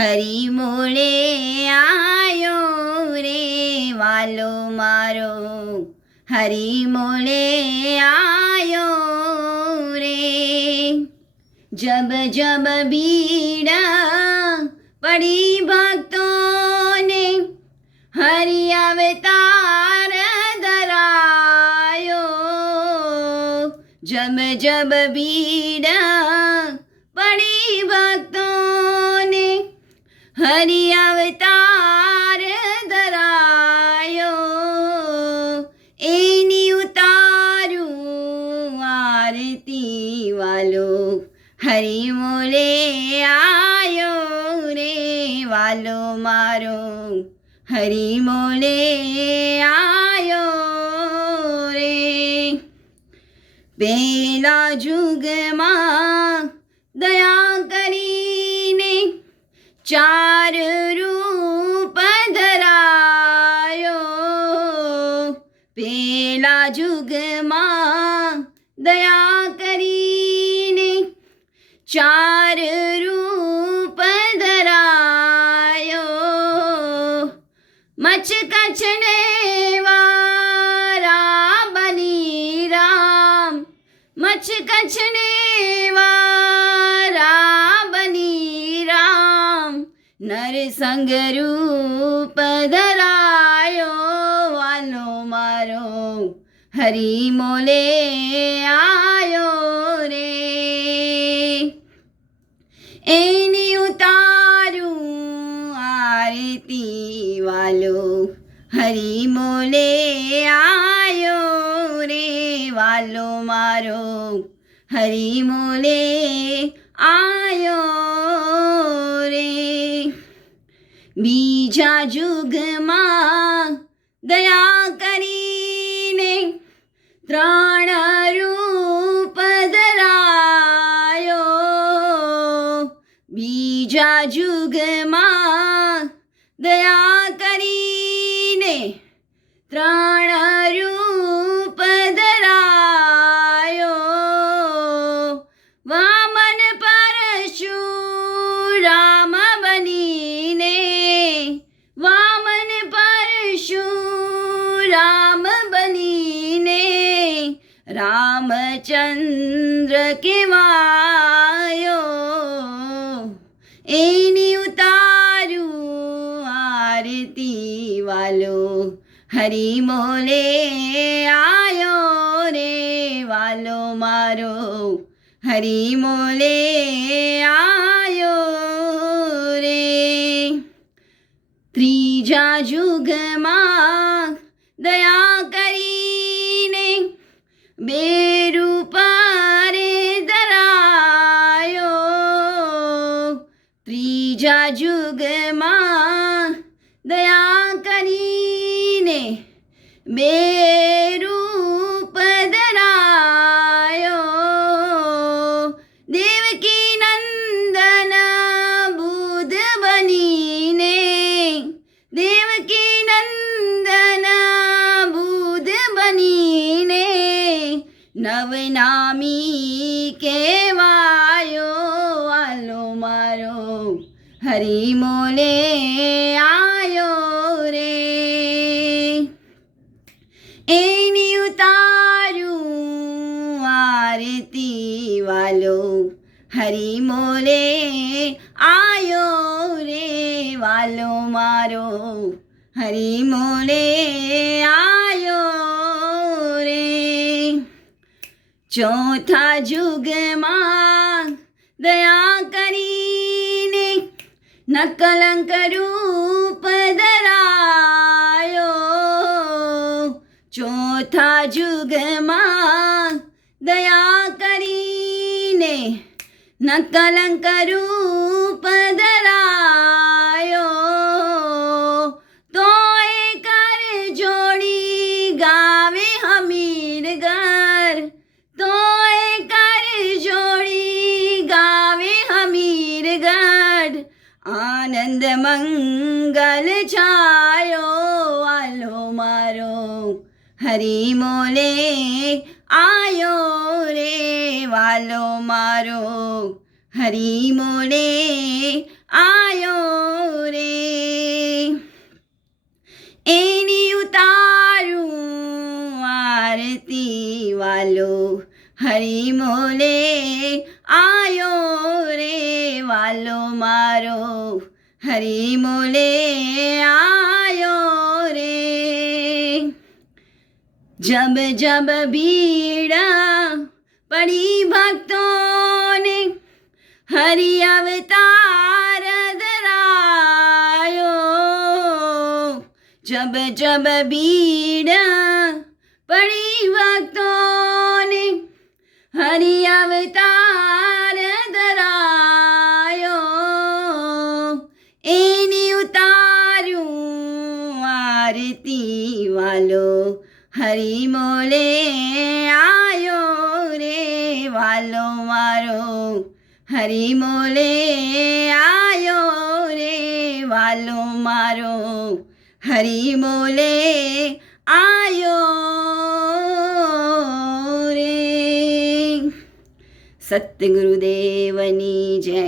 હરી Moll આયો રે વાલો મારો, હરી મોલે આયો રે. જબ જબ બીડા પડી ભક્તોને, હરિ અવતાર ધરાયો. જબ જબ બીડા પડી ભક્તોને, હરિ અવતાર ધરાયો. એની ઉતારું આરતી વાલો, હરિ મોલે આયો રે વાલો મારો, હરિ મોલે આયો રે. પેલા જુગમાં દયા કરીને ચાર રૂપ ધરાયો. પેલા જુગમાં દયા કરીને ચાર રૂપ ધરાયો. મચ કચ્છને વારા બની રામ, મચ કચ્છને વારા બની રામ. નરસંગ રૂપ ધરાયો વાલો મારો, હરિ મોલે આયો રે. એની ઉતારું આરતી વાલો, હરિ મોલે આયો રે વાલો મારો, હરિ મોલે આયો રે. બીજા જુગમાં દયા કરીને ત્રણ રૂપ ધરાયો. બીજા જુગમાં દયા કરીને ત્રણ રૂપ ધરાયો. વામન પરશુરામ બનીને, વામન પરશુરામ બનીને રામચંદ્ર કહેવાયો. એની ઉતારું આરતી વાલો, હરિ મોલે આયો રે વાલો મારો, હરિ મોલે આયો રે. ત્રીજા જુગમાં દયા કરીને બે રૂપ રે ધરાયો. ત્રીજા જુગમાં દયા કરીને બે રૂપ ધરાયો. દેવકી નંદન બુદ્ધ બનીને, દેવકી નંદન બુદ્ધ બનીને નવનામી કહેવાયો વાલો મારો, હરિ મોલે આયો રે. એની ઉતારું આરતી વાલો, હરિ મોલે આયો રે વાલો મારો, હરિ મોલે આયો રે. ચોથા જુગમાં દયા કરીને નકલંક રૂપ ધરાયો. ચોથા જુગમાં દયા કરીને નકલંક રૂપ ધરાયો. તોય કર જોડી ગાવે હમીરગર, તોય કર જોડી ગાવે હમીરગઢ. આનંદ મંગલ છાયો વાલો મારો, હરિ મોલે આયો રે વાલો મારો, હરિ મોલે આયો રે એની ઉતારું આરતી વાલો હરી મોલે આયો રે વાલો મારો હરી મોલે આયો રે જબ જબ ભીડ પડી ભક્તોને હરિ અવતાર ધરાયો જબ જબ ભીડ પડી ભક્તોને હરિ અવતાર ધરાયો એની ઉતાર્યું આરતી વાલો હરી મોલે આયો રે વાલો મારો હરી મોલે આયો રે વાલો મારો હરી મોલે આયો રે સતગુરુદેવની જય.